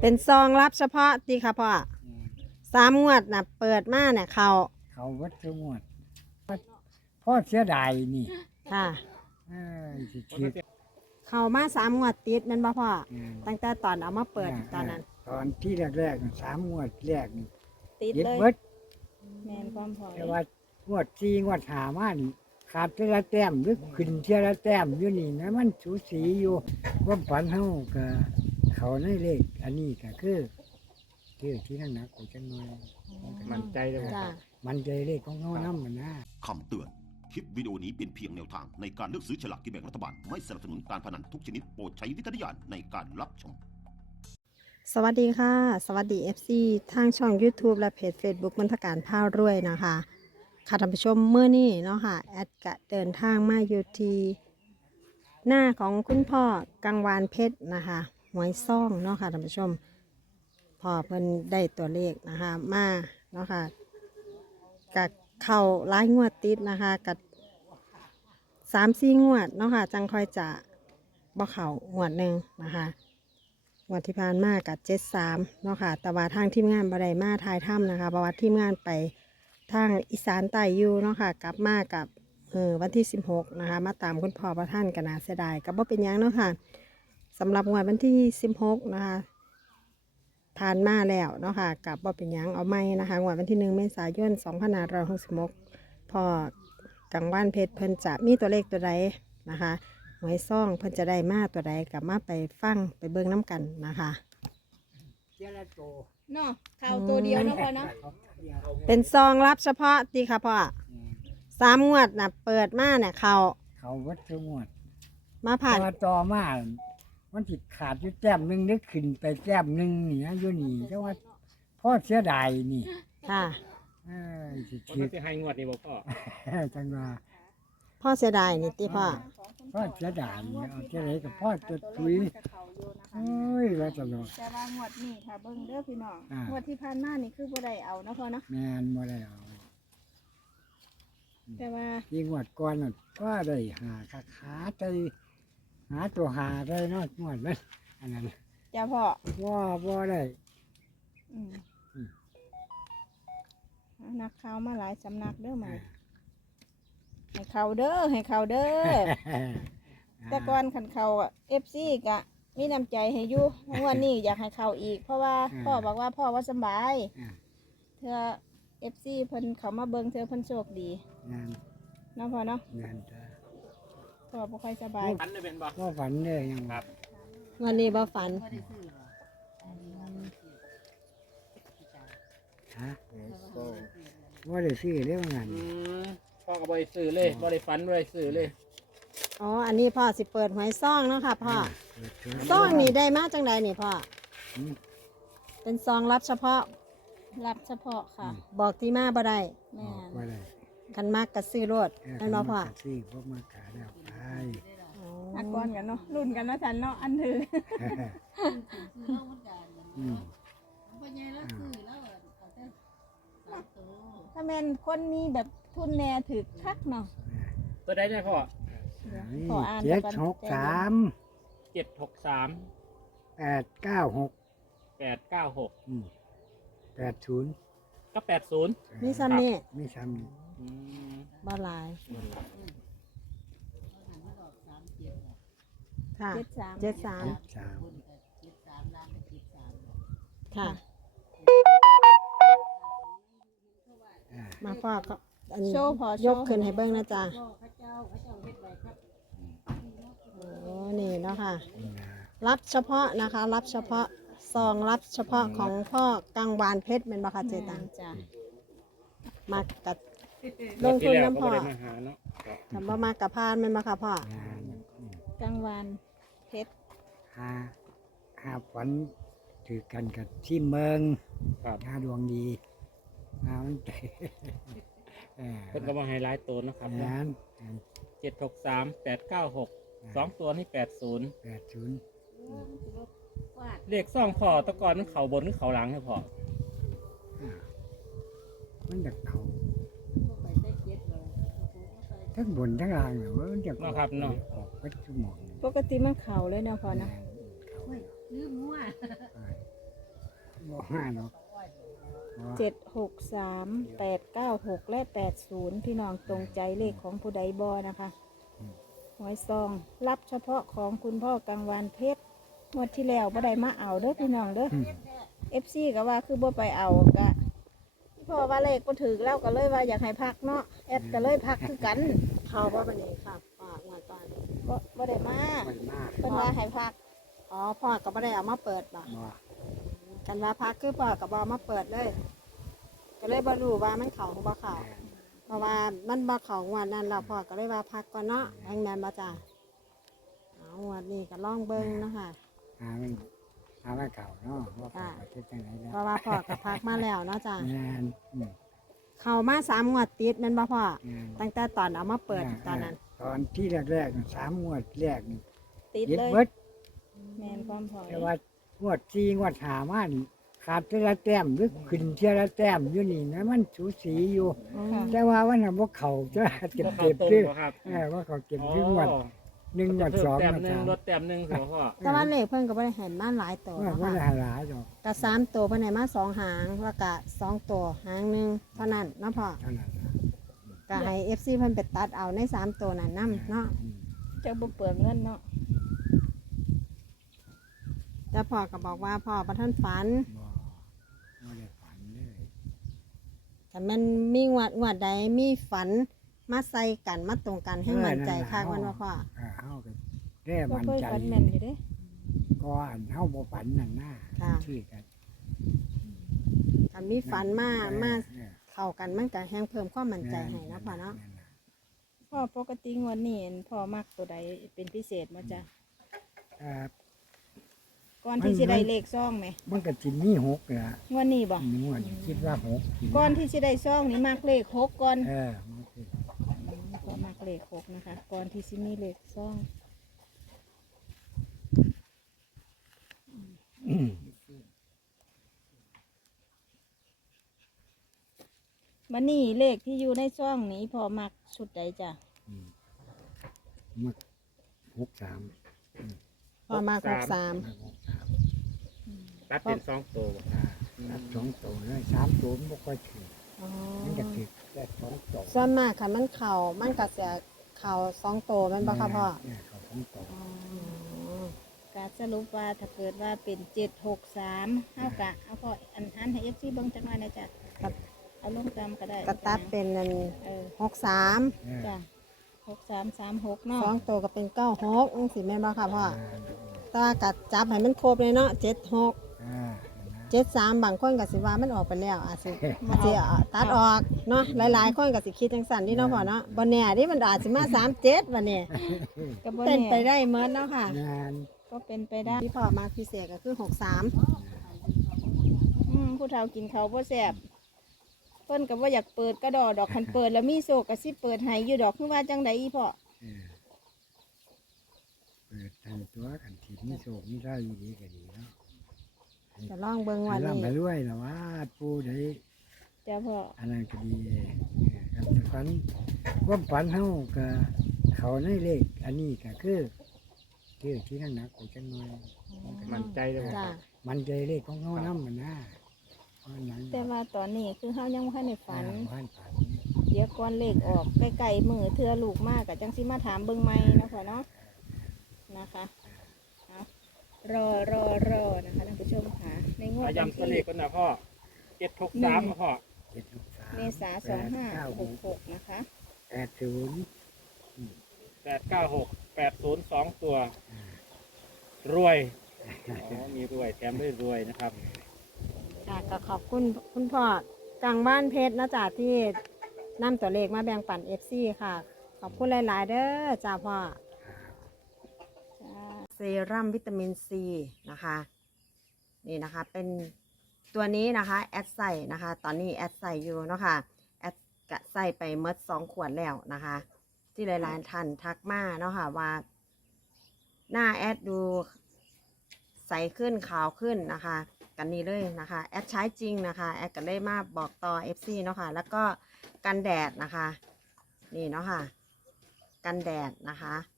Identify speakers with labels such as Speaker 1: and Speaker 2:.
Speaker 1: เป็นซองรับเฉพาะตีค่ะพ่อ3 งวดน่ะเปิดมาเนี่ย
Speaker 2: เขาวัดสงวดพ่อเสียดายนี่
Speaker 1: ค่ะ
Speaker 2: สิคิด
Speaker 1: เข้ามา3 งวดติดแมันบ่พ่อ
Speaker 2: อืม
Speaker 1: ตั้งแต่ตอนเอามาเปิดตอนนั้น
Speaker 2: ตอนที่แรกๆ3 งวดแรกนี่
Speaker 1: ติด
Speaker 2: ยึด
Speaker 1: เลย
Speaker 2: เบิด
Speaker 1: แมนความพอ
Speaker 2: แต่ว่างวด4 งวด5มานี่ขาดเท่าละแต้มหรือขึ้นเท่าละแต้มอยู่นี่นะมันสูสีอยู่ความฝันเฮาก็เขาในเลขอันนี้ก็คือที่นั่นนะกูจังหน่อย
Speaker 3: มั่นใจเลย
Speaker 1: จ้า
Speaker 2: มันใจเลขของเฮานำมันนะ
Speaker 4: คำเตือน คลิปวิดีโอนี้เป็นเพียงแนวทางในการเลือกซื้อฉลากกินแบ่งรัฐบาล ไม่สนับสนุนการพนันทุกชนิดโปรดใช้วิจารณญาณในการรับชม
Speaker 1: สวัสดีค่ะ สวัสดี FC ทางช่อง YouTube และเพจ Facebook มนทการผ้ารวยนะคะค่ะท่านผู้ชมเมื่อนี้เนาะค่ะแอดกะเดินทางมาอยู่ที่หน้าของคุณพ่อกังวานเพชรนะคะหวยซ่องเนาะค่ะท่านผู้ชมพ่อเพิ่นได้ตัวเลขนะคะมาเนาะค่ะกับเข่าหลายงวดติดนะคะกับ3-4 งวดเนาะค่ะจังค่อยจะบ่เข่างวดหนึ่งนะคะงวดที่ผ่านมากับ73เนาะค่ะแต่ว่าทางทีมงานบ่ได้มาทายถ้ำนะคะเพราะว่าทีมงานไปทางอีสานใต้อยู่เนาะค่ะกลับมากับวันที่16นะคะมาตามคุณพ่อประท่านกันนะเสียดายกับว่าเป็นหยังเนาะค่ะสำหรับงวดวันที่16นะคะผ่านมาแล้วเนาะค่ะกับว่าเป็นหยังเอาไม่นะคะงวดวันที่1 เมษายน 2566พอกังวานเพชรเพิ่นจะมีตัวเลขตัวใดนะคะหวยซ่องเพิ่นจะได้มาตัวใดกลับมาไปฟังไปเบิ่งน้ำกันนะคะ
Speaker 2: เสียละโต
Speaker 5: เนาะข่าวตัวเดียวเนาะพ่อเนาะ
Speaker 1: เป็นซองรับเฉพาะตีค่ะพ่อ3 งวดน่ะเปิดมาเนี่ย
Speaker 2: เขาวัดสงวด
Speaker 1: มาผ่าน
Speaker 2: ต่อมามันติดขาดอยู่แต้มหนึงนึกขึ้นไปแต้มหนึงนี่นะอยู่นี่จังว่าพ่อเสียดายนี่
Speaker 1: ค่ะ
Speaker 2: สิ
Speaker 3: คน
Speaker 2: คิด
Speaker 3: ที่ให้งวดนี้บอกพ่อ
Speaker 2: จังว่า
Speaker 1: พ่อเสียดายนี่ตีพ่อ
Speaker 2: พ่อเสียดายนี่เอาเท่าไหรกับพ่อตัวทุยโอ้ยว่าตลอด
Speaker 5: แต่ว่างวดนี้ค่ะเบิ่งเด้อพี่น้อง
Speaker 2: อ่าง
Speaker 5: งวดที่ผ่านมานี่คือบ่ได้เอาเนาะพ่อเนาะ
Speaker 2: แม่นบ่ได้เอา
Speaker 5: แต่ว่า
Speaker 2: ที่งวดก่อนน่ะก็ได้หาขาใจหาตัวหาได้เนาะงวดนั้นอันนั้น
Speaker 5: จ้าพ่อ
Speaker 2: ว่าบ่ได้
Speaker 5: อืม
Speaker 2: อืม
Speaker 5: นักข่าวมาหลายสำนักเด้อมาให้เขาเด้อให้เขาเด้อแต่ก่อนคันเขาFC กะมีน้ำใจให้อยู่งวดนี้อยากให้เขาอีก เพราะว่าพ่อบอกว่าพ่อว่าสำบาย
Speaker 2: อ่า
Speaker 5: เธอ FC เพิ่นเขามาเบิ่งเธอเพิ่นโชคดี
Speaker 2: งาน
Speaker 5: เนาะพ่อเนาะ
Speaker 2: งานจ้า
Speaker 5: พ่อบ่ค่อยสบาย
Speaker 3: ฝันได้เป็นบอก
Speaker 2: ว่าฝันเลยยัง
Speaker 3: ครับ
Speaker 1: วันนี้บ่ฝัน
Speaker 2: ฮะว่าได้ซื้อเรื่องงาน
Speaker 3: พ่อก็บริสื่อเลยบริฝันบริสื่อเลย
Speaker 1: อ๋ออันนี้พ่อสิเปิดหวยซ่องเนาะค่ะพ่อ
Speaker 2: เปิดเผย
Speaker 1: ซ่องนี่ได้มาจังใดนี่พ่อ
Speaker 2: อืม
Speaker 1: เป็นซองรับเฉพาะ
Speaker 5: รับเฉพาะค่ะ
Speaker 1: บอกที่มาบ่ได้
Speaker 5: แม่
Speaker 2: บอกว่าได้
Speaker 1: คันมากกะซื้อรถนั่นบ่พ่อ
Speaker 2: ซื้อพวกมากาแล้วไป
Speaker 5: อักก่อนกันเนาะรุ่นกันเนาะทันเนาะอันถือ
Speaker 2: อืม
Speaker 5: ถ้าแม่นคนมีแบบทุนแน่ถือคักเนาะ
Speaker 3: ตัวใดได้พ่อ
Speaker 5: ขออ่าน
Speaker 2: เจ็ด
Speaker 5: ก่อน
Speaker 2: หกสาม
Speaker 3: 763
Speaker 2: 896
Speaker 3: 896
Speaker 2: 80
Speaker 3: ก็80
Speaker 1: มีซ้ำนี่
Speaker 2: มีซ้ำนี่
Speaker 3: อืม
Speaker 1: บ่หลายค่ะ
Speaker 5: 73
Speaker 1: 73
Speaker 2: 3
Speaker 1: ค่ะ มาพ่อก็อันนี้
Speaker 5: โชว์พอโช
Speaker 1: ย
Speaker 5: ว์
Speaker 1: กขึ้นให้เบิ่งนะจ๊ะโอ้นี่เนาะค่ะ รับเฉพาะนะคะ รับเฉพาะซองรับเฉพาะของพ่อกังวานเพชรเป็นบ่คะเจตัง
Speaker 5: จ้ะ
Speaker 1: มากับล
Speaker 3: งว
Speaker 1: ง
Speaker 3: ด
Speaker 1: ทุ
Speaker 3: ที่
Speaker 1: น
Speaker 3: แล้วก็
Speaker 1: น้ำ
Speaker 3: บ่
Speaker 1: พ่อ
Speaker 3: ได้มาหาเนาะครับ
Speaker 1: ทำบ่มากับพานเป็นบ่คะพ่อ
Speaker 2: งาน
Speaker 5: กลางวันเพชร
Speaker 2: หาฝันถือกันกับที่เมือง
Speaker 3: ครับ
Speaker 2: หาดวงดีหามันใจ
Speaker 3: เพิ่นก็มาให้หลายตัวเนาะครับ
Speaker 2: งาน
Speaker 3: 763 896 2ตัวนี่80
Speaker 2: 80
Speaker 3: เลขซ่องพ่อแตะกอนมันเข่าบนหรือเข่าหลังให้พ่อ
Speaker 2: มันจะเขาทั้งบนทั้งล่างเลยมันจะ
Speaker 3: เนาะครับเนาะ
Speaker 2: ออกไปชั่วโมง
Speaker 5: ปกติมันเข่าเลยเนาะพอเนาะ
Speaker 2: เขาบ่มาเนาะ
Speaker 5: 763 896 และ 80 พี่น้องตรงใจเลขของผู้ใดบอนะคะหวยซองรับเฉพาะของคุณพ่อกังวานเพชรงวดที่แล้วบ่ได้มาเอาเด้อพี่น้องเด้อ FC ก็ว่าคือบ่ไปเอาก็พ่อว่าเลขบ่ถึกแล้วก็เลยว่าอยากให้พักเนาะแอดก็เลยพักคือกัน
Speaker 1: เข้าว่าบันนี้ค่ะพ่อหวดก่อน
Speaker 5: บ่ได้มา
Speaker 2: มันมาก
Speaker 5: เพิ่นว่าให้พัก
Speaker 1: อ๋อพ่อก็บ่ได้เอามาเปิดบ่
Speaker 2: บ่
Speaker 1: กันว่าพักคือพ่อก็บ่เอามาเปิดเลย ก็เลยบ่รู้ว่ามันเข้าหรือบ่เข้าเพราะว่ามันบ่เข้างวดนั้นแล้วพ่อก็เลยว่าพักก่อนเนาะแม่นบ่จ้ะเอางวดนี้ก็ลองเบิ่งเนาะค่ะ
Speaker 2: หามันเก่าเนาะว่าเก่าประเทศจังไหนแล้ว
Speaker 1: เพราะว่าพ่อก็พักมาแล้วเนาะจ้ะ
Speaker 2: งานอืม
Speaker 1: เข้ามา3งวดติดแม่นบ่พ่อ
Speaker 2: งาน
Speaker 1: ตั้งแต่ตอนเอามาเปิดตอนนั้น
Speaker 2: ตอนที่แรกๆน่ะ3 งวดแรกนี่
Speaker 5: ติด
Speaker 2: ยึด
Speaker 5: เลย
Speaker 2: เบิด
Speaker 5: แม่นความพอ
Speaker 2: แต่ว่างวด4 งวด5มานี่ขาดแต่ละแต้มหรือขึ้นเทียละแต้มอยู่นี่นะมันสูสีอยู่
Speaker 5: ค่ะ
Speaker 2: แต่ว่าวันนั้นบ่เข้าจะเก็บ
Speaker 3: บ่เข้า
Speaker 2: เก็บ
Speaker 3: ตรง
Speaker 2: คือ
Speaker 3: บ่ครับ
Speaker 2: ว่าเขาเก็บคืองวด1งวด
Speaker 3: เพิ่ม
Speaker 2: 2
Speaker 3: แต้ม
Speaker 2: งวด
Speaker 3: หนึ่ง
Speaker 2: 3
Speaker 3: ลดแต้มหนึ่งสิพ่อ
Speaker 1: แต่ว่าเลขเพิ่นก็บ่ได้ให้มาหลายตัว
Speaker 2: ว่า
Speaker 1: เนาะ
Speaker 2: บ่
Speaker 1: ค่ะ
Speaker 2: ได้หลายดอก
Speaker 1: ก็3ตัวเพิ่นให้มา2หางแล้วก็2ตัวหางหนึงเท่านั้นเนาะพ่อ
Speaker 2: เท่านั้นล่ะ
Speaker 1: ก็ให้ FC เพิ่นไปตัดเอาใน3ตัวนั้นนํเนาะ
Speaker 2: อืม
Speaker 5: จะบ่เปลืองเงินเนาะ
Speaker 1: แต่พ่อก็บอกว่าพ่อบ่ทันฝัน
Speaker 2: บ่ได้ฝันเลย
Speaker 1: แต่มันมีงวดใดมีฝันมาใส่กันมาตรงกันให้มั่นใจคักมันว่าพ่อ
Speaker 2: เฮาก็แร่
Speaker 5: บ่
Speaker 2: มั่น
Speaker 5: เคย
Speaker 2: ใจ
Speaker 5: ฝันแม่นอยู่เด้
Speaker 2: ก็อันเฮาบ่ฝันนั่นน่ะ
Speaker 1: ค่ะ
Speaker 2: ชื่อกัน
Speaker 1: ถ้ามีฝันมา
Speaker 2: เออ
Speaker 1: มา
Speaker 2: เออ
Speaker 1: เข้ากันมันก็แฮงเพิ่มความมั่นใจให้นะพ่อเนาะ
Speaker 5: พ่อปกติงวดนี้เห็นพ่อมักตัวใดเป็นพิเศษบ่จ๊ะ
Speaker 2: ครับ
Speaker 5: ก่อนที่สิได้เลขซ่องไหม
Speaker 2: มันก็สิมี6ล่ะ
Speaker 5: งวดนี้บ่
Speaker 2: งวดคิดว่า6สิ
Speaker 5: ก่อนที่สิได้ซ่องนี่มักเลข6ก่อน
Speaker 2: มันคือ
Speaker 5: ก็มักเลข6นะคะ ก่อนที่สิมีเลขซ่อง
Speaker 2: อืม
Speaker 5: บัดนี้เลขที่อยู่ในซ่องนี้พ่อมักชุดใดจ้ะ
Speaker 2: มัน63
Speaker 1: พ่อมา63
Speaker 3: ตัดเป็น2ตัวบ่
Speaker 2: ตัด2ตัวเลย3ตัวมันบ่ค่อยถึง
Speaker 1: อ๋อ
Speaker 2: มันก็ถึงแต่2ตัว
Speaker 1: ส่วนมากค่ะมันเข่ามันก็จะเข่า2ตัวแมันบ่ค่ะพ่อ
Speaker 2: เนี่ยเขา2ตัว
Speaker 1: อ๋อ
Speaker 5: การสรุปว่าถ้าเกิดว่าเป็น763เท่ากับเอาพ่ออันให้ FC เบิ่งจักหน่อยนะจ๊ะ
Speaker 1: ก็
Speaker 5: เอาลงตามก็ได้
Speaker 1: ก็ตัดเป็นอัน
Speaker 5: เออ
Speaker 1: 63
Speaker 2: เออ
Speaker 5: จ้ะ6336เนาะ
Speaker 1: 2ตัวก็เป็น96จังซี่แม่นบ่ค่ะพ่อแต่ว่าก็จับให้มันครบเลยเนาะ76 73บางคนก็สิว่ามันออกไปแล้วอาจสิตัดออกเนาะหลายๆคนก็สิคิดจังซั่นนี่เนาะพ่อเนาะบ่แน่ดิมันอาจสิมา37วันนี้
Speaker 5: ก็บ่
Speaker 1: เป็น
Speaker 5: แน่
Speaker 1: ไปได้เหมือนเนาะค่ะ
Speaker 2: งาน
Speaker 5: ก็เป็นไปได้
Speaker 1: ที่พ่อมาพิเศษก็คือ63
Speaker 5: ผู้เฒ่ากินเขาวบ่แซ่บเพิ่นก็บ่อยากเปิดกระดอดอกคันเปิดแล้วมีโซกก็สิเปิดให้อยู่ดอกคือว่าจังไดอีพ่อ
Speaker 2: เออเปิดทางตัวกันที่มีโชคมีได้อยู่ดีก็ดีเนาะ
Speaker 1: จะลองเบิ่ง
Speaker 2: ให้
Speaker 1: วัน
Speaker 2: ร่ำ
Speaker 1: นี้
Speaker 2: ไปรวยนะว่าปูได้
Speaker 5: จ้าพ่อ
Speaker 2: อันนั้นก็ดีครับฝันความฝันเฮาก็เขาในเลขอันนี้ก็คือที่นั่งหนักกูจังหน่อย
Speaker 3: มั่นใจเลยบ่
Speaker 1: จ้า
Speaker 2: มันใจเลขของเฮานำมันนะเพราะหนัง
Speaker 5: แต่ว่าตอนนี้คือเฮายังบ่ทันได้ฝัน
Speaker 2: ฝันฝัน
Speaker 5: เดี๋ยวก่อนเลขออกใกล้ๆมือเทื่อลูกมากก็จังสิมาถามเบิ่งใหม่เนาะพ่อเนาะนะคะเอารอนะคะท่านผู้ชมค่ะในงวด
Speaker 3: อา
Speaker 5: วัน
Speaker 3: ย้ำตัวเล
Speaker 5: ที่
Speaker 3: ขกันนะพ่อ763บ่พ่อ
Speaker 2: เจ็ดลูกสาม
Speaker 5: เมษายน2566นะคะ
Speaker 2: 80
Speaker 3: 896 802 ตัว รวยอ๋อมีรวยแถมด้วยรวยนะครับ
Speaker 1: ค่ะก็ขอบคุณคุณพ่อกลางบ้านเพชรนะจ๊ะที่นำตัวเลขมาแบ่งปัน FC ค่ะ ขอบคุณหลาย ๆ เด้อจ้าพ่อ
Speaker 5: จ้า
Speaker 1: เซรั่มวิตามินซีนะคะ นี่นะคะ เป็นตัวนี้นะคะแอดใส่นะคะ ตอนนี้แอดใส่อยู่เนาะค่ะแอดกะใส่ไปเมด2 ขวดแล้วนะคะ ที่หลาย ๆ ท่านทักมาเนาะค่ะว่า หน้าแอดดูใสขึ้นขาวขึ้นนะคะ กันนี้เลยนะคะแอดใช้จริงนะคะแอดก็เลยมาบอกต่อ FC เนาะค่ะแล้วก็กันแดดนะคะ นี่เนาะค่ะกันแดดนะคะ